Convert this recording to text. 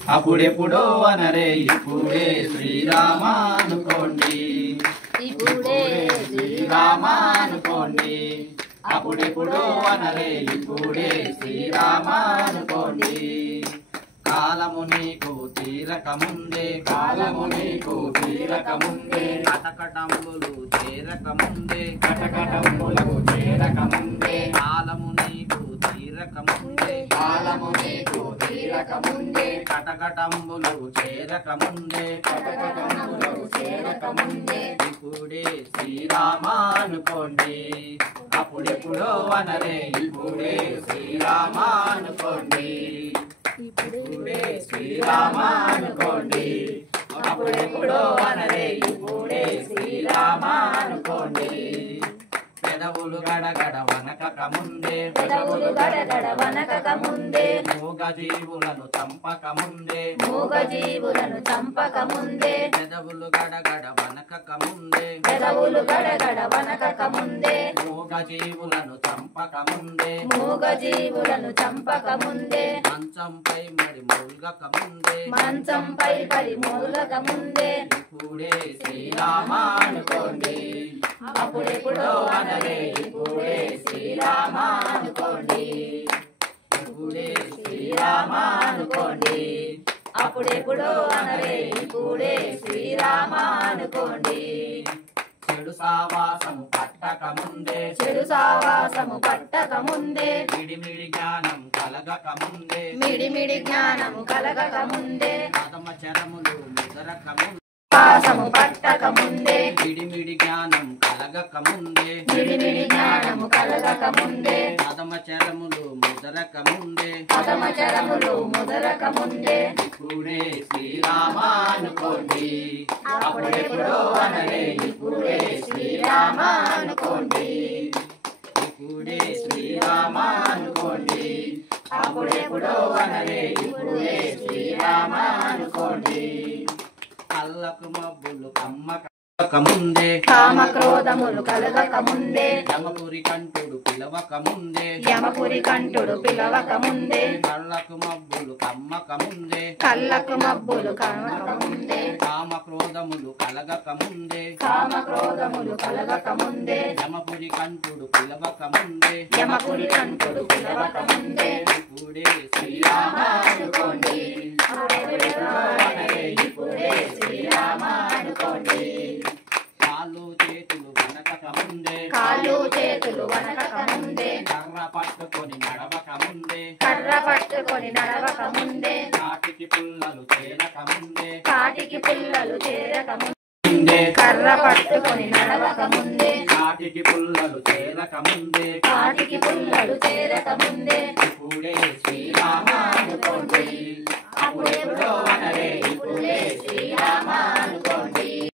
అప్పుడెప్పుడో అనరే ఇప్పుడే శ్రీరామ అనుకోండి, ఇప్పుడే శ్రీరామ అనుకోండి. అప్పుడెప్పుడో అనరే ఇప్పుడే శ్రీరామ అనుకోండి. కాలము నీకు తీరకముందే, కాలము నీకు తీరకముందే, కటకటంబులు చేరకముందే, కటకటంబులు చేరకముందే, కాలము నీకు తీరకముందే, కాలము నీకు తీరకముందే, కటకటంబులు చేరకముందే, కటకటంబులు చేరకముందే, ఇప్పుడే శ్రీరామ అనుకోండి. అప్పుడెప్పుడో అనరే ఇప్పుడే శ్రీరామ అనుకోండి, ఇప్పుడే శ్రీరామ అనుకోండి. అప్పుడెప్పుడో అనరే ఇప్పుడే శ్రీరామ అనుకోండి. పెదవులు గడగడ వనకక ముందే, పెదవులు గడగడ వనకక ముందే, మూగ జీవులను చంపక ముందే, మూగ జీవులను చంపక ముందే, పెదవులు గడగడ వనకక ముందే, పెదవులు గడగడ వనకక ముందే, మూగ జీవులను చంపక ముందే, మూగ జీవులను చంపక ముందే, మంచంపై మరి మూల్గక ముందే, మంచంపై పడి మూల్గక ముందే, ఇప్పుడే శ్రీరామ అనుకోండి. అప్పుడెప్పుడో అనరే ఇప్పుడే శ్రీరామ అనుకోండి, ఇప్పుడే శ్రీరామ అనుకోండి. అప్పుడెప్పుడో అనరే ఇప్పుడే శ్రీరామ అనుకోండి. చెడు సావాసము పట్టక ముందే, చెడు సావాసము పట్టక ముందే, మిడిమిడి జ్ఞానం కలగక ముందే, మిడిమిడి జ్ఞానము కలగక ముందే, అధమ చరములు ముదరక ముందే, వాసము పట్టక ముందే, మిడిమిడి జ్ఞానం కలగక ముందే, మిడిమిడి జ్ఞానము కలగక ముందే, అధమ చరములు ముదరక ముందే, అధమ చరములు ముదరక ముందే, ఇప్పుడే శ్రీరామ అనుకోండి. అప్పుడెప్పుడో అనరే ఇప్పుడే శ్రీరామ అనుకోండి, ఇప్పుడే శ్రీరామ అనుకోండి. అప్పుడెప్పుడో అనరే ఇప్పుడే శ్రీరామ అనుకోండి. కళ్ళకు మబ్బులు కమ్మక ముందే, కామ క్రోధములు కలగక ముందే, యమపురి కంఠుడు పిలవక ముందే, యమపురి కంఠుడు పిలవక ముందే, కళ్ళకు మబ్బులు కమ్మక ముందే, కళ్ళకు మబ్బులు కమ్మక ముందే, కామ క్రోధములు కలగక ముందే, కామ క్రోధములు కలగక ముందే, యమపురి కంఠుడు పిలవక ముందే, యమపురి కంఠుడు పిలవక ముందే, ఇప్పుడే శ్రీరామ అనుకోండి. ఇప్పుడే శ్రీరామ అనుకోండి. కాళ్ళు చేతులు వనకక ముందే, కాళ్ళు చేతులు వనకక ముందే, కర్ర పట్టుకొని నడవక ముందే, కర్ర పట్టుకొని నడవక ముందే, కాటికి పుల్లలు చేరక ముందే, కాటికి పుల్లలు చేరక ముందే, కర్ర పట్టుకొని నడవక ముందే, కాటికి పుల్లలు చేరక ముందే, కాటికి పుల్లలు చేరక ముందే, ఇప్పుడే శ్రీరామ